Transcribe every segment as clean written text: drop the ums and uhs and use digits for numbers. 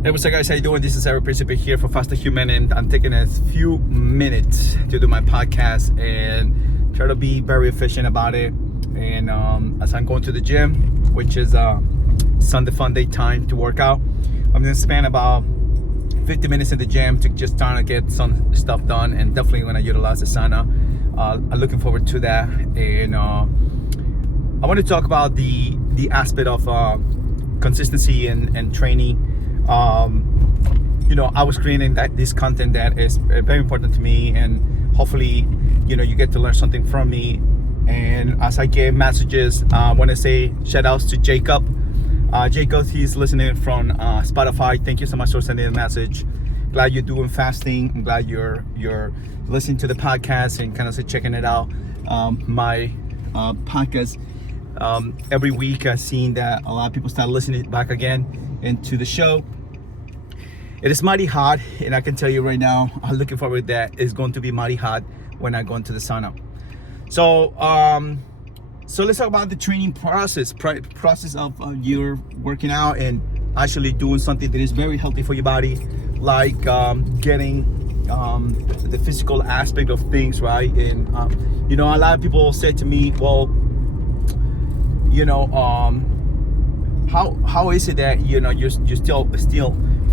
Hey, what's up, guys? How you doing? This is Erick Principe here for Faster Human, and I'm taking a few minutes to do my podcast and try to be very efficient about it. And as I'm going to the gym, which is Sunday fun day time to work out, I'm gonna spend about 50 minutes in the gym to just trying to get some stuff done, and definitely gonna utilize the sauna. I'm looking forward to that. And I want to talk about the aspect of consistency and training. I was creating this content that is very important to me, and hopefully, you get to learn something from me. And as I get messages, I want to say shout outs to Jacob. Jacob, he's listening from Spotify. Thank you so much for sending a message. Glad you're doing fasting. I'm glad you're listening to the podcast and kind of checking it out. My podcast every week, I've seen that a lot of people start listening back again into the show. It is mighty hot, and I can tell you right now, I'm looking forward to that. It's going to be mighty hot when I go into the sauna. So let's talk about the training process of your working out and actually doing something that is very healthy for your body, like getting the physical aspect of things right. And a lot of people say to me, well, how is it that you're still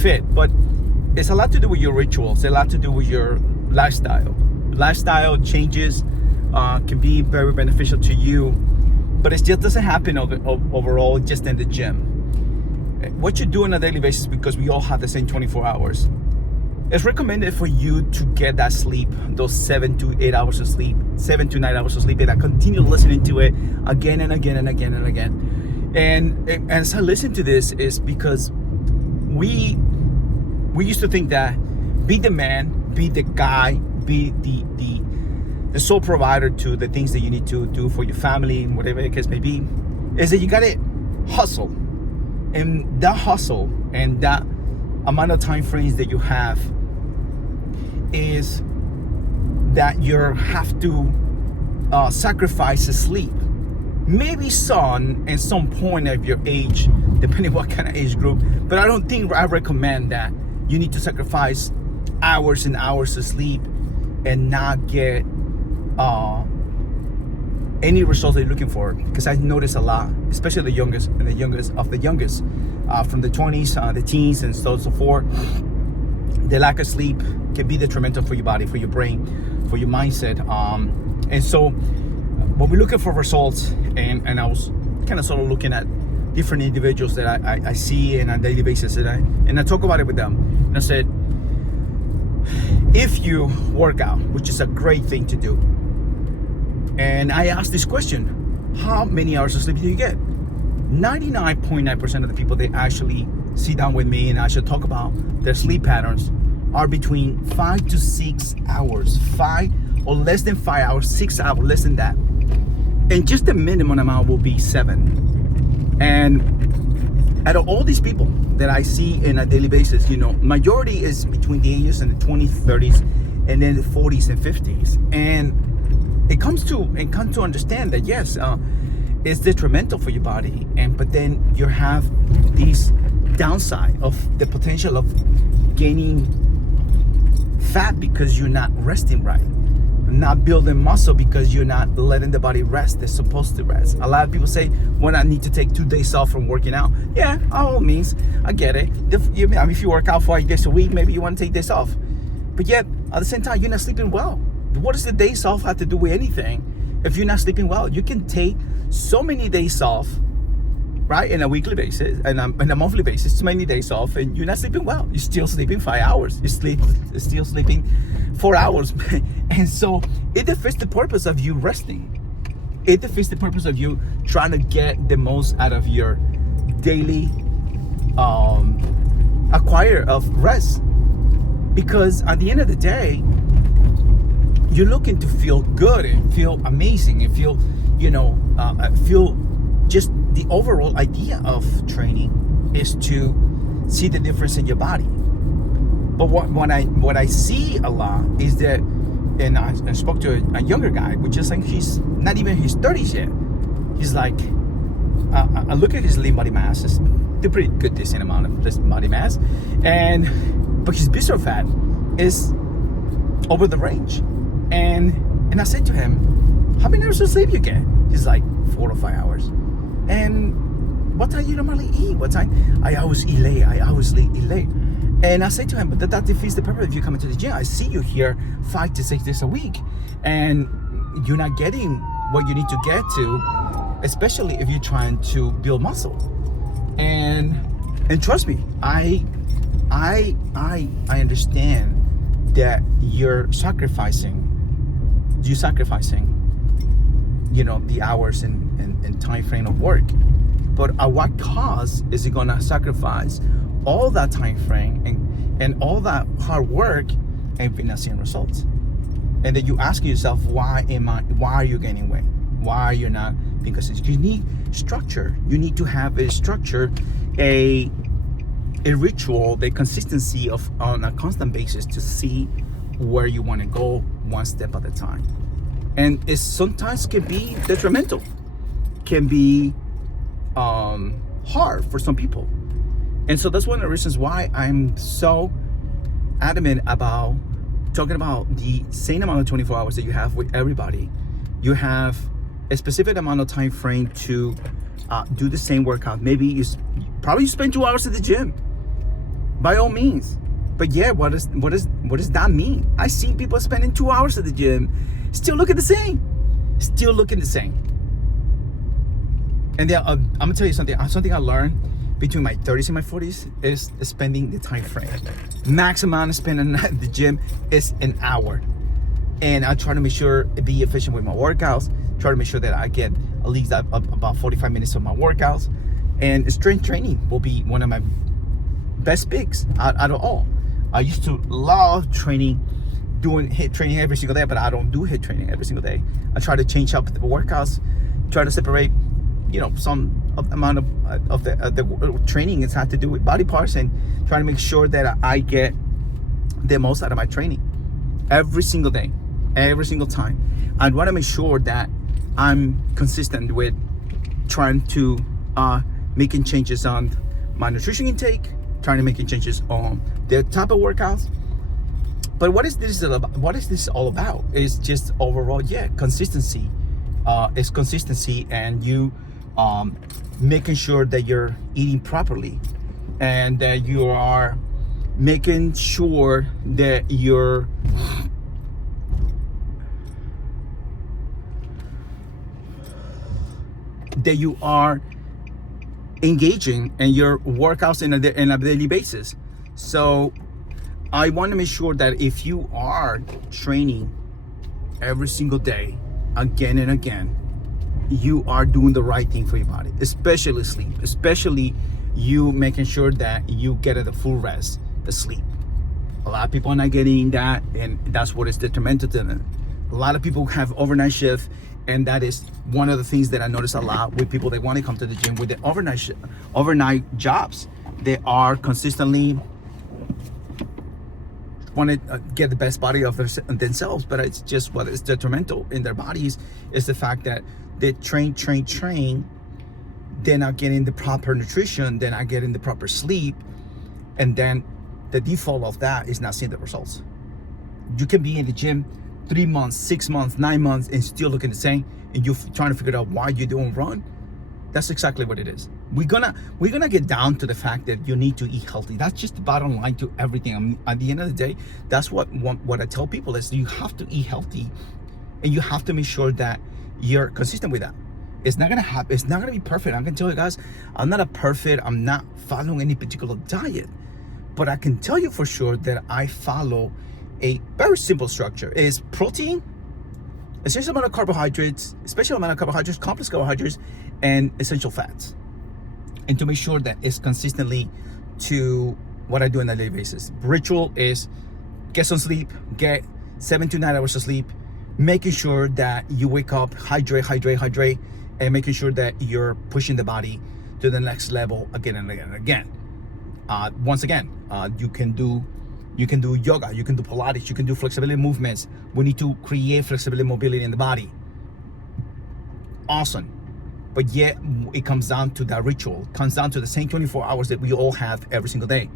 fit? But it's a lot to do with your rituals, a lot to do with your lifestyle changes. Can be very beneficial to you, but it just doesn't happen overall just in the gym. What you do on a daily basis, because we all have the same 24 hours, it's recommended for you to get that sleep, those 7 to 8 hours of sleep, 7 to 9 hours of sleep, and I continue listening to it again and again and again and again. And as I listen to this, is because we used to think that be the man, be the guy, be the sole provider to the things that you need to do for your family, whatever the case may be, is that you gotta hustle. And that hustle and that amount of time frames that you have is that you have to sacrifice sleep. Maybe some at some point of your age, depending what kind of age group, but I don't think I recommend that you need to sacrifice hours and hours of sleep and not get any results that you're looking for. Because I notice a lot, especially the youngest from the 20s, the teens, and so forth. The lack of sleep can be detrimental for your body, for your brain, for your mindset. And so when we're looking for results, and I was kind of sort of looking at different individuals that I see on a daily basis, and I talk about it with them, and I said, if you work out, which is a great thing to do, and I asked this question, how many hours of sleep do you get? 99.9% of the people that actually sit down with me and actually talk about their sleep patterns are between 5 to 6 hours, 5 or less than 5 hours, 6 hours, less than that. And just the minimum amount will be 7. And out of all these people that I see on a daily basis, majority is between the ages in the 20s, 30s, and then the 40s and 50s. And it comes to understand that yes, it's detrimental for your body, but then you have this downside of the potential of gaining fat because you're not resting right, not building muscle because you're not letting the body rest. They're supposed to rest. A lot of people say, well, I need to take 2 days off from working out. Yeah, by all means, I get it. If you work out 5 days a week, maybe you want to take days off. But yet, at the same time, you're not sleeping well. What does the days off have to do with anything if you're not sleeping well? You can take so many days off, right, in a weekly basis and on a monthly basis, so many days off, and you're not sleeping well. You're still sleeping 5 hours. You're still sleeping 4 hours. And so it defeats the purpose of you resting. It defeats the purpose of you trying to get the most out of your daily acquire of rest. Because at the end of the day, you're looking to feel good and feel amazing and feel just the overall idea of training is to see the difference in your body. But what I see a lot is that, and I spoke to a younger guy, which is like he's not even his 30s yet. He's like, I look at his lean body mass, it's do pretty good decent amount of just body mass, but his visceral fat is over the range. And I said to him, how many hours of sleep you get? He's like 4 to 5 hours. And what time you normally eat? What time? I always eat late. And I say to him, but that defeats the purpose if you come into the gym. I see you here 5 to 6 days a week, and you're not getting what you need to get to, especially if you're trying to build muscle. And trust me, I understand that you're sacrificing, the hours and time frame of work. But at what cost is it gonna sacrifice all that time frame and all that hard work and you're not seeing results? And then you ask yourself, why are you gaining weight? Why are you not? Because you need structure. You need to have a structure, a ritual, the consistency on a constant basis to see where you want to go one step at a time. And it sometimes can be detrimental, can be hard for some people. And so that's one of the reasons why I'm so adamant about talking about the same amount of 24 hours that you have with everybody. You have a specific amount of time frame to do the same workout. Maybe you spend 2 hours at the gym, by all means. But yeah, what does that mean? I see people spending 2 hours at the gym, still looking the same. And then I'm gonna tell you something I learned between my 30s and my 40s is spending the time frame. Max amount of spending at the gym is an hour. And I try to make sure to be efficient with my workouts, try to make sure that I get at least about 45 minutes of my workouts. And strength training will be one of my best picks out of all. I used to love doing HIIT training every single day, but I don't do HIIT training every single day. I try to change up the workouts, try to separate, some amount of the training is had to do with body parts, and trying to make sure that I get the most out of my training every single day, every single time. I want to make sure that I'm consistent with trying to making changes on my nutrition intake, trying to making changes on the type of workouts. But what is this all about? It's just overall, consistency. It's consistency, and you making sure that you're eating properly, and that you are making sure that you are engaging in your workouts in a daily basis. So I want to make sure that if you are training every single day, again and again, you are doing the right thing for your body, especially sleep, especially you making sure that you get the full rest, the sleep. A lot of people are not getting that, and that's what is detrimental to them. A lot of people have overnight shift, and that is one of the things that I notice a lot with people that want to come to the gym with the overnight jobs. They are consistently want to get the best body of themselves, but it's just what is detrimental in their bodies is the fact that they train, they're not getting the proper nutrition, they're not getting the proper sleep, and then the default of that is not seeing the results. You can be in the gym 3 months, 6 months, 9 months, and still looking the same, and you're trying to figure out why you're doing wrong. That's exactly what it is. We're gonna get down to the fact that you need to eat healthy. That's just the bottom line to everything. At the end of the day, that's what I tell people is you have to eat healthy, and you have to make sure that you're consistent with that. It's not gonna happen. It's not gonna be perfect. I'm gonna tell you guys, I'm not following any particular diet, but I can tell you for sure that I follow a very simple structure. It's protein, essential amount of carbohydrates, complex carbohydrates, and essential fats. And to make sure that it's consistently to what I do on a daily basis. Ritual is get some sleep, get 7 to 9 hours of sleep, making sure that you wake up, hydrate, and making sure that you're pushing the body to the next level again and again and again. Once again, you can do yoga, you can do Pilates, you can do flexibility movements. We need to create flexibility, mobility in the body. Awesome. but yet it comes down to that ritual, comes down to the same 24 hours that we all have every single day.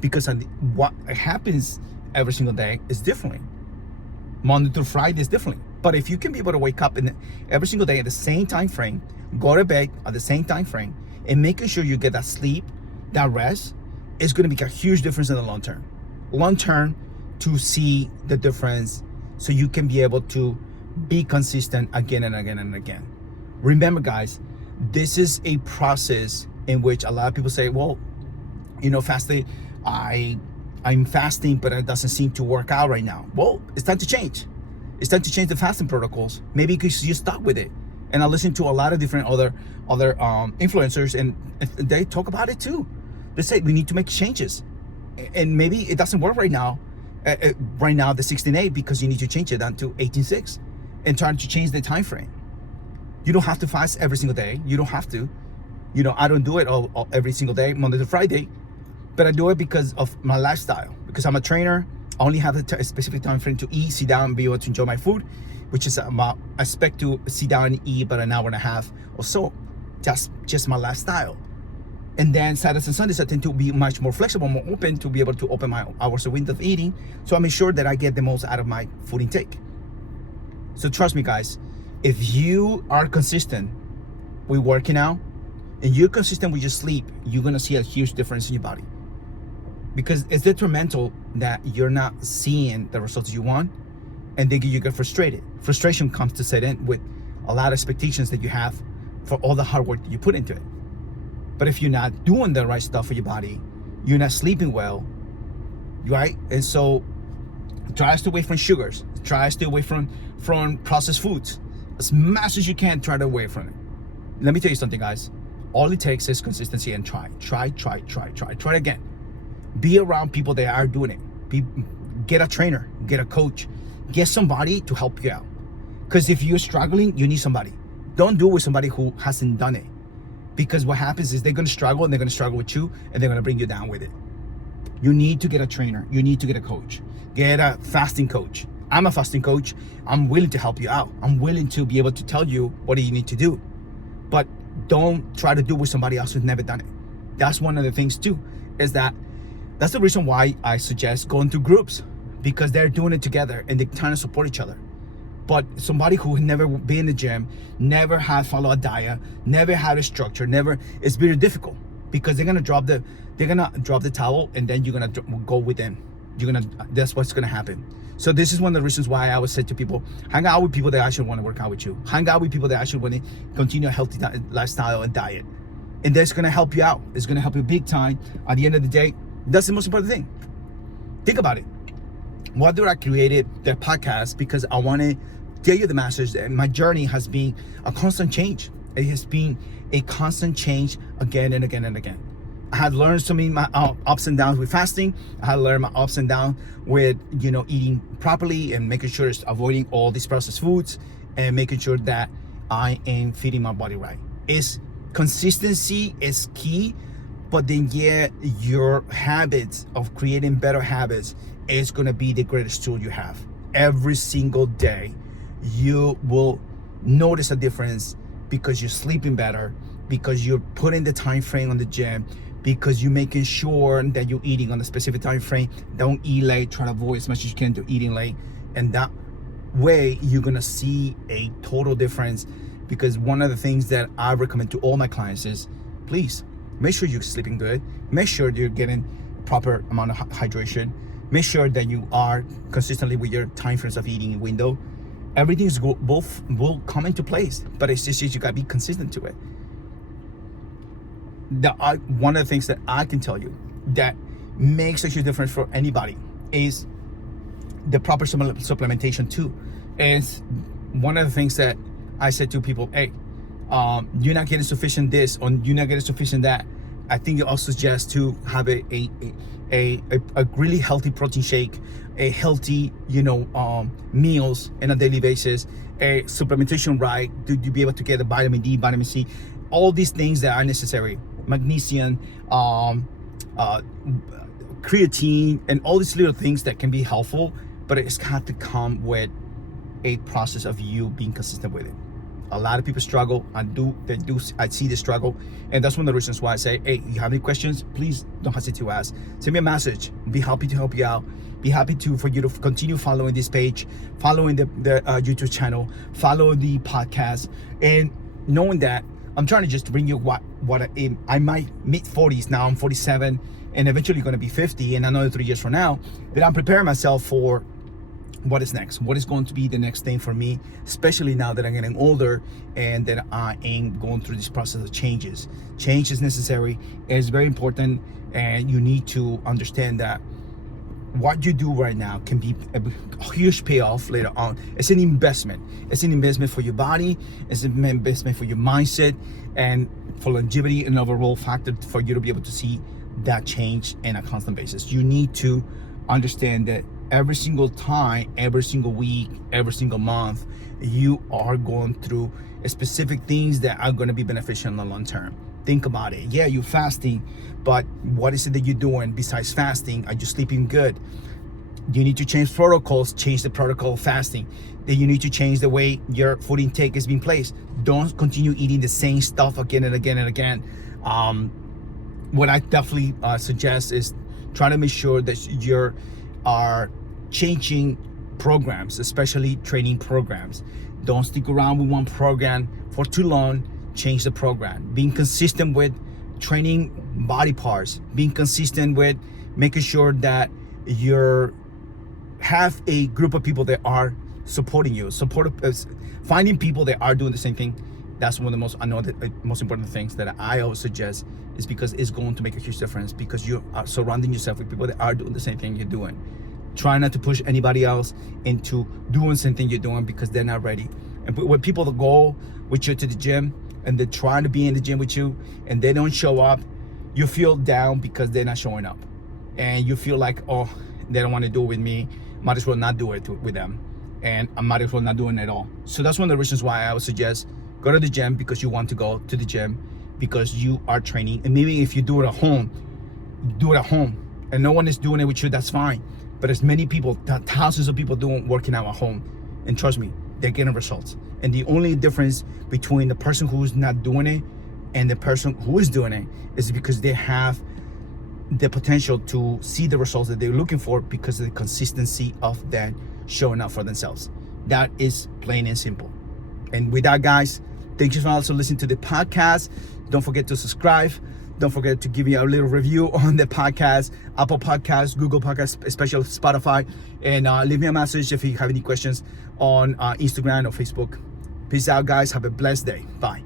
Because what happens every single day is different. Monday through Friday is different. But if you can be able to wake up every single day at the same time frame, go to bed at the same time frame, and making sure you get that sleep, that rest, is going to make a huge difference in the long term. Long term, to see the difference so you can be able to be consistent again and again and again. Remember, guys, this is a process in which a lot of people say, well, fasting, I'm fasting, but it doesn't seem to work out right now. Well, it's time to change. It's time to change the fasting protocols. Maybe because you stuck with it. And I listen to a lot of different other influencers, and they talk about it too. They say we need to make changes, and maybe it doesn't work right now. Right now, the 16:8, because you need to change it down to 18:6, and trying to change the time frame. You don't have to fast every single day. You don't have to. I don't do it all every single day, Monday to Friday, but I do it because of my lifestyle. Because I'm a trainer, I only have a specific time frame to eat, sit down, and be able to enjoy my food, which is I expect to sit down and eat about an hour and a half or so. Just my lifestyle. And then Saturdays and Sundays, I tend to be much more flexible, more open, to be able to open my hours of window of eating. So I make sure that I get the most out of my food intake. So trust me, guys, if you are consistent with working out and you're consistent with your sleep, you're going to see a huge difference in your body. Because it's detrimental that you're not seeing the results you want, and then you get frustrated. Frustration comes to set in with a lot of expectations that you have for all the hard work that you put into it. But if you're not doing the right stuff for your body, you're not sleeping well, right? And so try to stay away from sugars. Try to stay away from processed foods. As much as you can, try to away from it. Let me tell you something, guys. All it takes is consistency and try. Try again. Be around people that are doing it. Get a trainer, get a coach, get somebody to help you out. Because if you're struggling, you need somebody. Don't do it with somebody who hasn't done it. Because what happens is they're going to struggle, and they're going to struggle with you, and they're going to bring you down with it. You need to get a trainer. You need to get a coach. Get a fasting coach. I'm a fasting coach. I'm willing to help you out. I'm willing to be able to tell you what you need to do. But don't try to do it with somebody else who's never done it. That's one of the things too, is that's the reason why I suggest going through groups, because they're doing it together and they're trying to support each other. But somebody who never been in the gym, never had followed a diet, never had a structure, it's very difficult, because they're gonna drop the towel, and then you're gonna go with them. That's what's gonna happen. So this is one of the reasons why I always say to people, hang out with people that actually want to work out with you. Hang out with people that actually want to continue a healthy lifestyle and diet. And that's gonna help you out. It's gonna help you big time. At the end of the day, that's the most important thing. Think about it. Why did I create the podcast? Because I want to tell you the message that my journey has been a constant change. It has been a constant change again and again and again. I had learned so many my ups and downs with fasting. I had learned my ups and downs with eating properly and making sure it's avoiding all these processed foods and making sure that I am feeding my body right. Consistency is key, but then your habits of creating better habits is going to be the greatest tool you have. Every single day you will notice a difference, because you're sleeping better, because you're putting the time frame on the gym, because you're making sure that you're eating on a specific time frame. Don't eat late. Try to avoid as much as you can to eating late, and that way you're gonna see a total difference. Because one of the things that I recommend to all my clients is, please make sure you're sleeping good, make sure you're getting proper amount of hydration, make sure that you are consistently with your time frames of eating window. Everything will come into place, but it's just you gotta be consistent to it. One of the things that I can tell you that makes a huge difference for anybody is the proper supplementation too. Is one of the things that I said to people, hey, you're not getting sufficient this, or you're not getting sufficient that. I think it also suggests to have a really healthy protein shake, a healthy, meals on a daily basis, a supplementation right, to be able to get the vitamin D, vitamin C, all these things that are necessary, magnesium, creatine, and all these little things that can be helpful, but it's got to come with a process of you being consistent with it. A lot of people struggle. I see the struggle. And that's one of the reasons why I say, hey, you have any questions, please don't hesitate to ask. Send me a message. Be happy to help you out. Be happy for you to continue following this page, following the YouTube channel, follow the podcast, and knowing that I'm trying to just bring you what I might mid-40s now. I'm 47 and eventually going to be 50 in another 3 years from now, that I'm preparing myself for what is next, what is going to be the next thing for me, especially now that I'm getting older and that I am going through this process of changes. Change is necessary. It's very important, and you need to understand that what you do right now can be a huge payoff later on. It's an investment. It's an investment for your body. It's an investment for your mindset and for longevity and overall factor for you to be able to see that change in a constant basis. You need to understand that every single time, every single week, every single month, you are going through specific things that are going to be beneficial in the long term. Think about it. Yeah, you're fasting, but what is it that you're doing besides fasting? Are you sleeping good? You need to change protocols, change the protocol of fasting. Then you need to change the way your food intake is being placed. Don't continue eating the same stuff again and again and again. What I definitely suggest is try to make sure that you are changing programs, especially training programs. Don't stick around with one program for too long. Change the program. Being consistent with training body parts, being consistent with making sure that you have a group of people that are supporting you, finding people that are doing the same thing. That's one of the most important things that I always suggest, is because it's going to make a huge difference, because you are surrounding yourself with people that are doing the same thing you're doing. Try not to push anybody else into doing something you're doing because they're not ready. And when people that go with you to the gym and they're trying to be in the gym with you and they don't show up, you feel down because they're not showing up. And you feel like, oh, they don't want to do it with me. Might as well not do it with them. And I might as well not doing it at all. So that's one of the reasons why I would suggest go to the gym, because you want to go to the gym, because you are training. And maybe if you do it at home, do it at home. And no one is doing it with you, that's fine. But there's many people, thousands of people working out at home. And trust me, they're getting results. And the only difference between the person who's not doing it and the person who is doing it is because they have the potential to see the results that they're looking for because of the consistency of them showing up for themselves. That is plain and simple. And with that, guys, thank you for also listening to the podcast. Don't forget to subscribe. Don't forget to give me a little review on the podcast, Apple Podcasts, Google Podcasts, especially Spotify. And leave me a message if you have any questions on Instagram or Facebook. Peace out, guys. Have a blessed day. Bye.